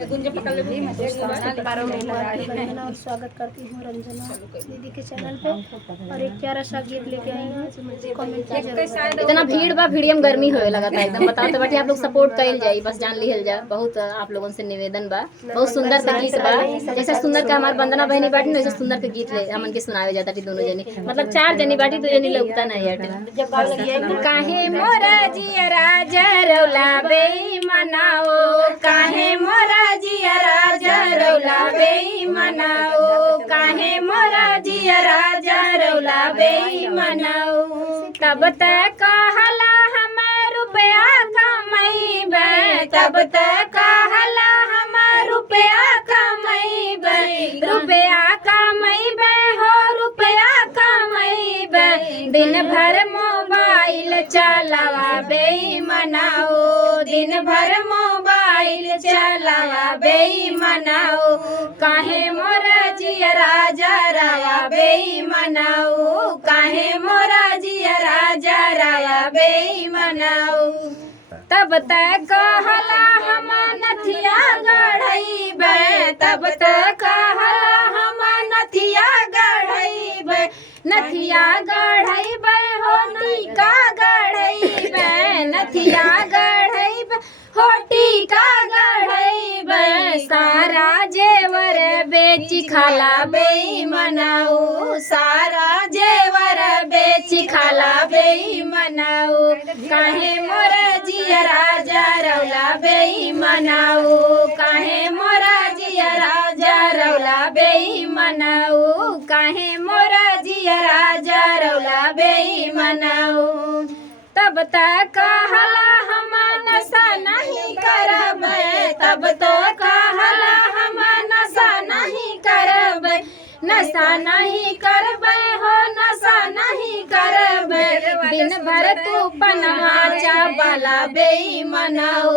वंदना और स्वागत करती हूँ रंजना दीदी के चैनल पे। और एक प्यारा सा गीत लेके आई हूँ, कमेंट में जरूर बताइए। इतना भीड़ बा, भीड़ में गर्मी होए लगा था एकदम। बताओ तो बाटी आप लोग सपोर्ट कइल जाई, बस जान लिहल जा। बहुत आप लोगों से निवेदन बा, बहुत सुंदर से गीत बा। जैसे सुंदर का हमार वंदना बहनी बाटी वैसे सुंदर के गीत ले हमन के सुनावे जाता थी दोनों जनी, मतलब 4 जनी बाटी तो जनी लगता नहीं है। काहे मोरा जियरा जरौला बेईमानाओ, काहे मोरा जियरा जरौला बेईमानाओ, काहे मोरा जियरा जरौला बेईमानाओ। तब तक कहला हम रुपया कमैबे, तब तक कहला हम रुपया कमैबे, रुपया कमैबे हो रुपया कमैबे। दिन भर मोबाइल चलावा बेईमानाओ, दिन भर मोबाइल चलावा बेईमानाओ। काहे मोरा जियरा जरावा बेईमानाओ, काहे मोरा जियरा जरावा बेईमानाओ। तब तक कहला हम नथिया गढ़ैबे, तब तक कहला हम नथिया गढ़ैबे, नथिया गढ़ैबे हो टीका गढ़ैबे, नथिया गढ़ैबे हो टीका गढ़ैबे। सारा जेवर बेच खाला बेईमानाओ, सारा जेवर बेच खाला बेईमानाओ। काहे मोरा जियरा जरौला बेईमानाओ, काहे मोरा जियरा जरौला बेईमानाओ, काहे मोरा जियरा जरौला बेईमानाओ। तब तक कहला हम नशा नहीं करबै, तब तक कहला हम नशा नहीं करबै, नशा नहीं करबै हो नशा नहीं करबै। दिन भर तू पनवा चावला बेईमानाओ,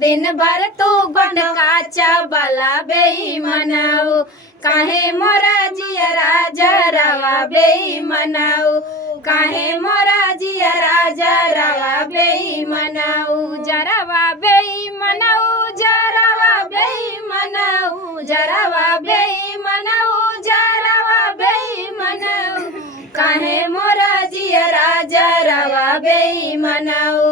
दिन भर तू गुटखा चावला बेईमानाओ। काहे मोरा जियरा जरावा बेईमानाओ, काहे मोरा जियरा जरावा बेईमानाओ। जरावा बेईमानाओ, जरावा बेईमानाओ, जरावा बेईमानाओ, जरावा बेईमानाओ। काहे मोरा जियरा जरावा बेईमानाओ,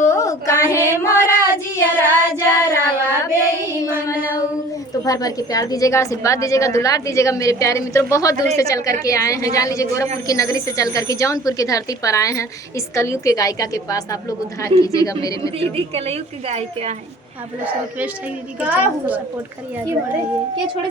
काहे मोरा जियरा जरावा बेईमानाओ। तो भर भर के प्यार दीजिएगा, आशीर्वाद दीजिएगा, दुलार दीजिएगा मेरे प्यारे मित्रों। बहुत दूर से चल करके आए हैं, जान लीजिए गोरखपुर की नगरी से चल करके जौनपुर की धरती पर आए हैं, इस कलयुग के गायिका के पास। आप लोग उद्धार कीजिएगा मेरे मित्रों। दीदी कलयुग की गायिका है, आप लोग से रिक्वेस्ट है दीदी के चैनल को सपोर्ट करिए, आगे बढ़ाइए।